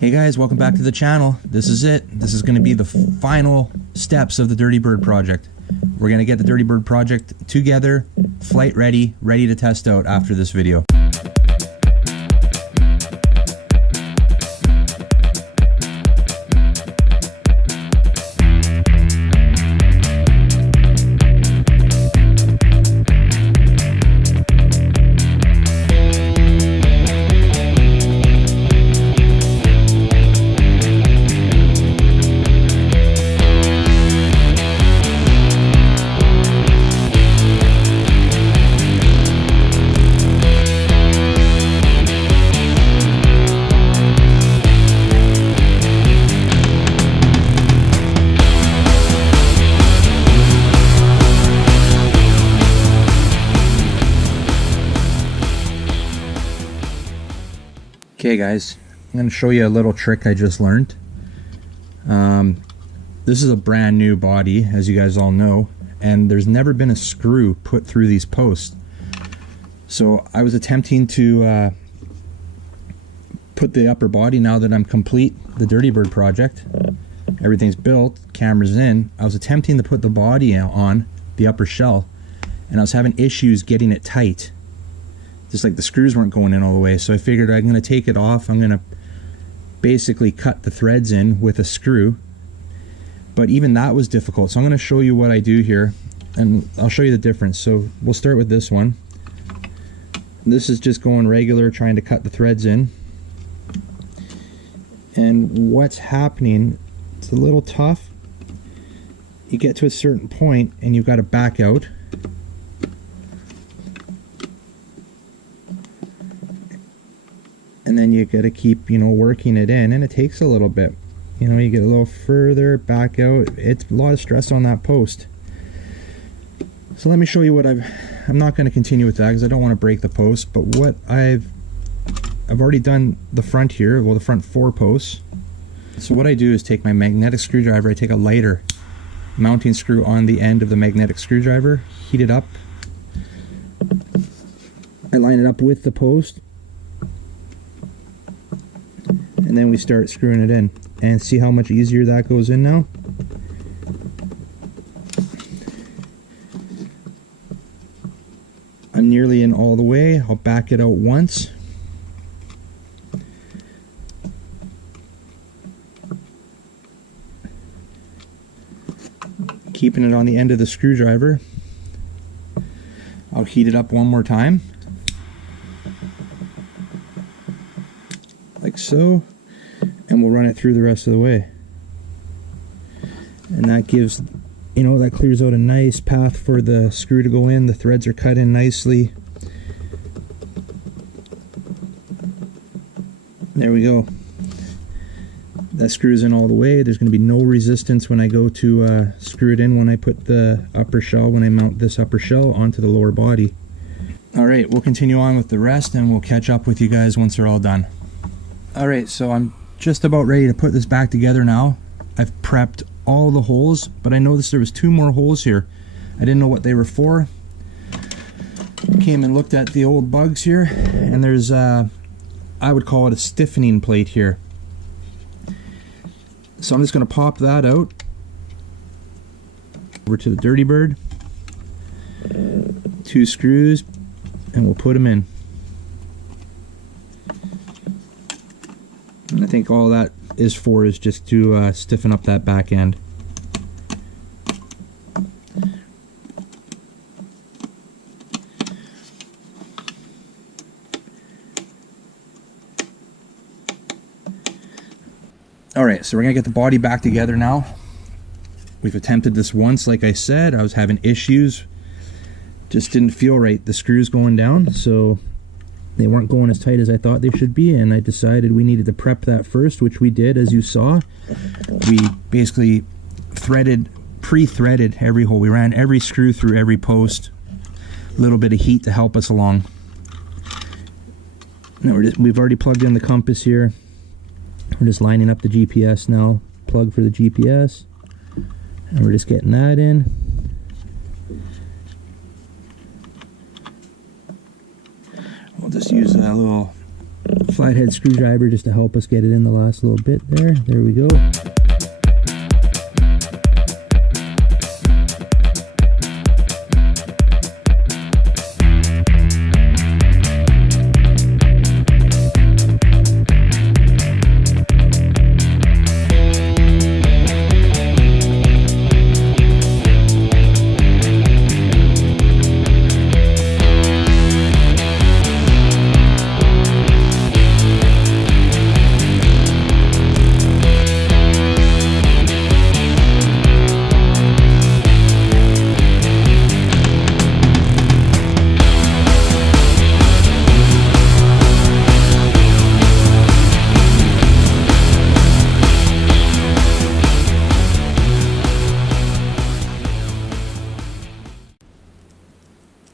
Hey guys, welcome back to the channel. This is it. This is going to be the final steps of the Dirty Bird project. We're going to get the Dirty Bird project together, flight ready, ready to test out after this video. Okay guys, I'm going to show you a little trick I just learned. This is a brand new body, as you guys all know, and there's never been a screw put through these posts. So I was attempting to put the upper body, now that I'm complete the Dirty Bird project, everything's built, camera's in, I was attempting to put the body on the upper shell, and I was having issues getting it tight. Just like the screws weren't going in all the way, so I figured I'm going to take it off. I'm going to basically cut the threads in with a screw, but even that was difficult. So I'm going to show you what I do here, and I'll show you the difference. So we'll start with this one. This is just going regular, trying to cut the threads in. And what's happening, it's a little tough. You get to a certain point and you've got to back out. And then you got to keep, working it in, and it takes a little bit. You get a little further, back out. It's a lot of stress on that post. So let me show you what I'm not going to continue with that because I don't want to break the post, but what I've already done the front here, well, the front 4 posts. So what I do is take my magnetic screwdriver, I take a lighter mounting screw on the end of the magnetic screwdriver, heat it up. I line it up with the post. And then we start screwing it in, and see how much easier that goes in now. I'm nearly in all the way. I'll back it out once. Keeping it on the end of the screwdriver. I'll heat it up one more time. Like so. And we'll run it through the rest of the way. And that gives, that clears out a nice path for the screw to go in. The threads are cut in nicely. There we go. That screws in all the way. There's going to be no resistance when I go to screw it in when I put the upper shell, when I mount this upper shell onto the lower body. Alright, we'll continue on with the rest and we'll catch up with you guys once they're all done. Alright, so I'm just about ready to put this back together now. I've prepped all the holes, but I noticed there was 2 more holes here. I didn't know what they were for. Came and looked at the old bugs here, and there's I would call it a stiffening plate here. So I'm just going to pop that out. Over to the Dirty Bird. 2 screws, and we'll put them in. And I think all that is for is just to stiffen up that back end. Alright, so we're going to get the body back together now. We've attempted this once, like I said. I was having issues. Just didn't feel right. The screws going down, so they weren't going as tight as I thought they should be, and I decided we needed to prep that first, which we did, as you saw. We basically pre-threaded every hole. We ran every screw through every post. A little bit of heat to help us along. Now we've already plugged in the compass here. We're just lining up the GPS now. Plug for the GPS. And we're just getting that in. We'll just use a little flathead screwdriver just to help us get it in the last little bit there. There we go.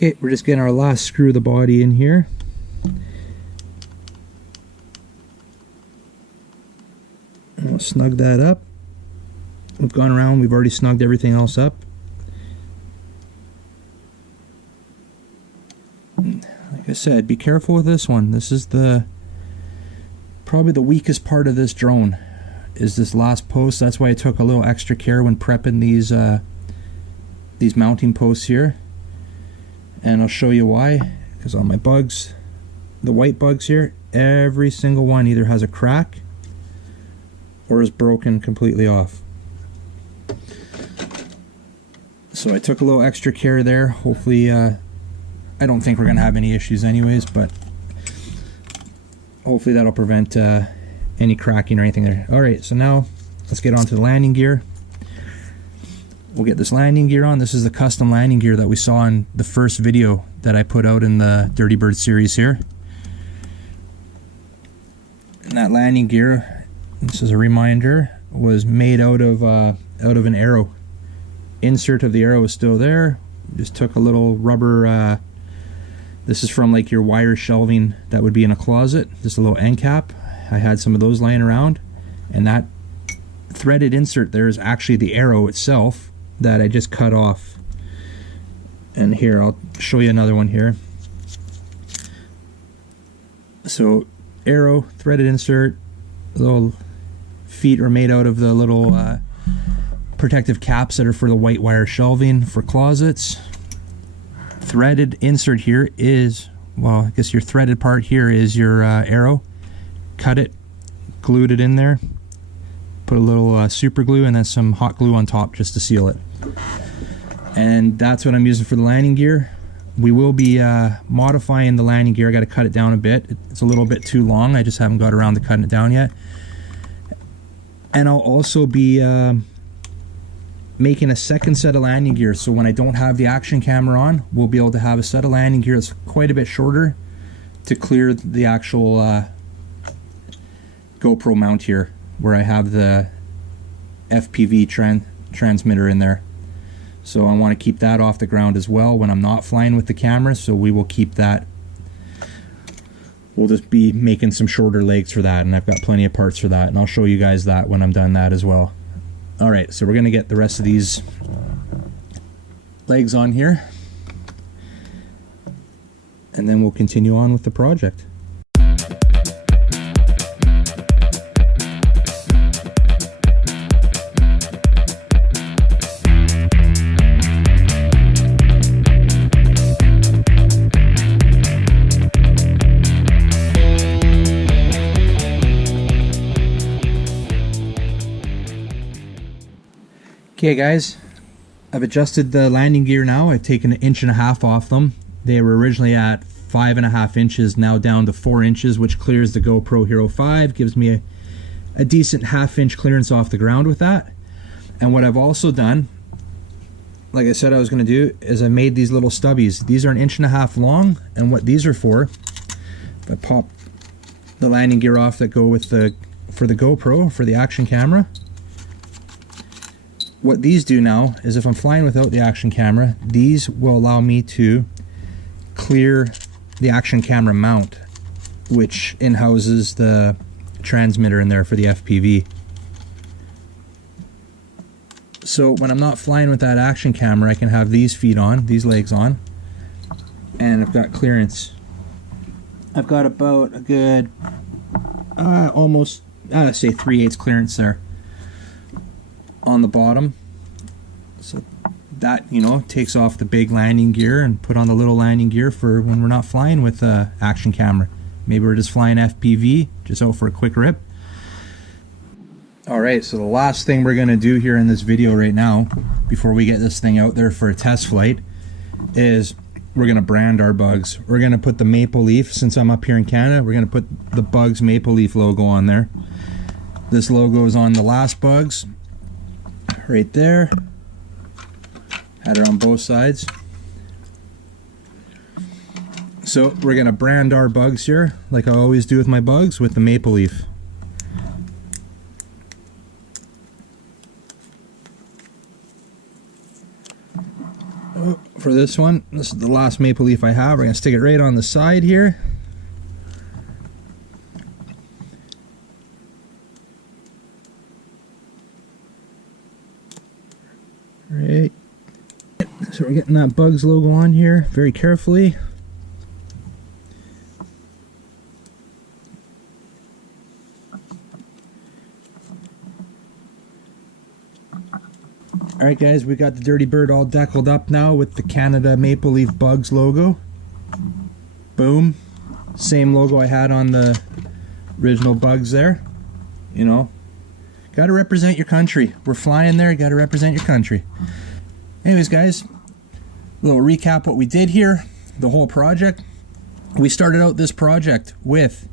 Okay, we're just getting our last screw of the body in here. And we'll snug that up. We've gone around, we've already snugged everything else up. Like I said, be careful with this one. This is probably the weakest part of this drone, is this last post. That's why I took a little extra care when prepping these mounting posts here. And I'll show you why, because on my bugs, the white bugs here, every single one either has a crack or is broken completely off. So I took a little extra care there. Hopefully, I don't think we're going to have any issues anyways, but hopefully that'll prevent any cracking or anything there. Alright, so now let's get on to the landing gear. We'll get this landing gear on. This is the custom landing gear that we saw in the first video that I put out in the Dirty Bird series here. And that landing gear, this is a reminder, was made out of an arrow. Insert of the arrow is still there. Just took a little rubber, this is from like your wire shelving that would be in a closet, just a little end cap. I had some of those lying around, and that threaded insert there is actually the arrow itself that I just cut off. And here, I'll show you another one here. So arrow, threaded insert, little feet are made out of the little protective caps that are for the white wire shelving for closets. Threaded insert here is, well, I guess your threaded part here is your arrow. Cut it, glued it in there, put a little super glue and then some hot glue on top just to seal it. And that's what I'm using for the landing gear. We will be modifying the landing gear. I got to cut it down a bit. It's a little bit too long. I just haven't got around to cutting it down yet. And I'll also be making a second set of landing gear. So when I don't have the action camera on, we'll be able to have a set of landing gear that's quite a bit shorter to clear the actual GoPro mount here, where I have the FPV transmitter in there. So I want to keep that off the ground as well when I'm not flying with the camera, so we will keep that. We'll just be making some shorter legs for that, and I've got plenty of parts for that, and I'll show you guys that when I'm done that as well. Alright, so we're going to get the rest of these legs on here, and then we'll continue on with the project. Okay guys, I've adjusted the landing gear now. I've taken 1.5 inches off them. They were originally at 5.5 inches, now down to 4 inches, which clears the GoPro Hero 5, gives me a decent 1/2 inch clearance off the ground with that. And what I've also done, like I said I was going to do, is I made these little stubbies. These are 1.5 inches long, and what these are for, if I pop the landing gear off that go with for the GoPro, for the action camera, what these do now is if I'm flying without the action camera, these will allow me to clear the action camera mount, which in-houses the transmitter in there for the FPV. So when I'm not flying with that action camera, I can have these feet on, these legs on, and I've got clearance. I've got about a good almost, say 3/8 clearance there on the bottom. So that, you know, takes off the big landing gear and put on the little landing gear for when we're not flying with a action camera. Maybe we're just flying FPV, just out for a quick rip. Alright, so the last thing we're going to do here in this video right now, before we get this thing out there for a test flight, is we're going to brand our bugs. We're going to put the Maple Leaf, since I'm up here in Canada, we're going to put the Bugs Maple Leaf logo on there. This logo is on the last bugs, right there. Had it on both sides. So we're going to brand our bugs here, like I always do with my bugs, with the Maple Leaf. For this one, this is the last Maple Leaf I have. We're going to stick it right on the side here. Right. So we're getting that Bugs logo on here very carefully. Alright guys, we got the Dirty Bird all deckled up now with the Canada Maple Leaf Bugs logo. Boom. Same logo I had on the original Bugs there. You know, gotta represent your country. We're flying there, gotta represent your country. Anyways guys, a little recap what we did here, the whole project. We started out this project with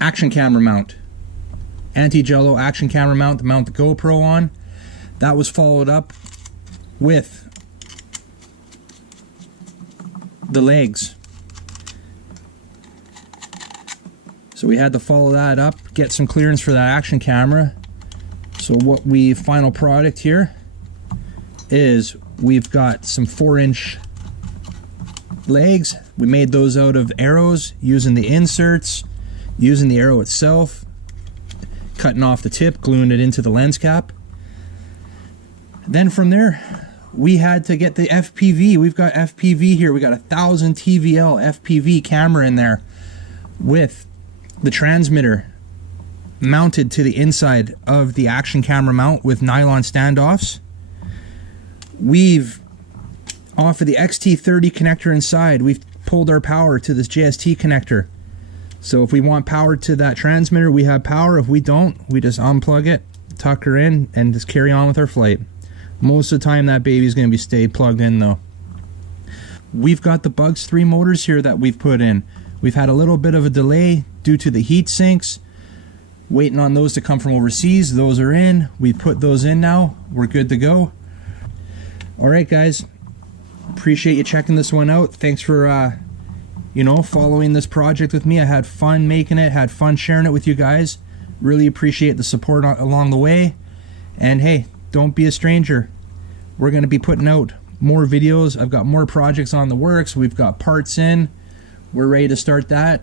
action camera mount. Anti-jello action camera mount to mount the GoPro on. That was followed up with the legs. So we had to follow that up, get some clearance for that action camera. So what we, final product here is we've got some 4-inch legs. We made those out of arrows, using the inserts, using the arrow itself, cutting off the tip, gluing it into the lens cap. Then from there, we had to get the FPV. We've got FPV here. We got 1000 TVL FPV camera in there with the transmitter mounted to the inside of the action camera mount with nylon standoffs. We've, off of the XT30 connector inside, we've pulled our power to this JST connector. So if we want power to that transmitter, we have power. If we don't, we just unplug it, tuck her in, and just carry on with our flight. Most of the time that baby's going to be stay plugged in though. We've got the Bugs 3 motors here that we've put in. We've had a little bit of a delay due to the heat sinks. Waiting on those to come from overseas. Those are in. We put those in now. We're good to go. Alright guys, appreciate you checking this one out. Thanks for you know, following this project with me. I had fun making it, had fun sharing it with you guys. Really appreciate the support along the way. And hey, don't be a stranger. We're going to be putting out more videos. I've got more projects on the works. We've got parts in. We're ready to start that.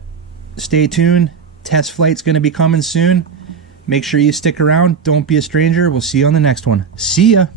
Stay tuned. Test flight's going to be coming soon. Make sure you stick around. Don't be a stranger. We'll see you on the next one. See ya.